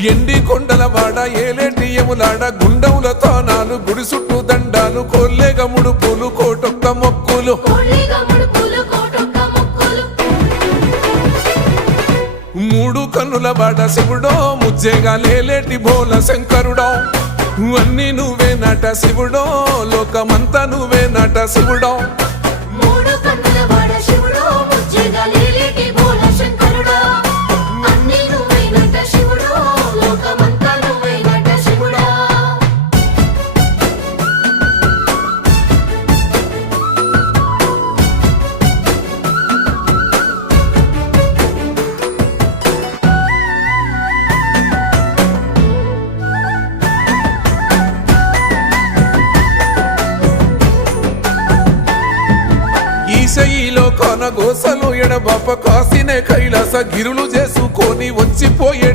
ఎండి కొండల వాడ ఏలేటి యములాడ గుండముల తానాలు గుడి చుట్టూ దండాలు కొల్లేగ ముడుపులు కోటొక్క మొక్కులు మూడు కన్నుల వాడ శివుడో ముజ్జేగా లేలేటి బోల శంకరుడో అన్ని నువ్వే నట శివుడో లోకమంతా నువ్వే నట శివుడో ఈశయిలో కొన గోసలు ఎడబాప కాసినే కైలాస గిరులు చేసుకొని వచ్చిపోయే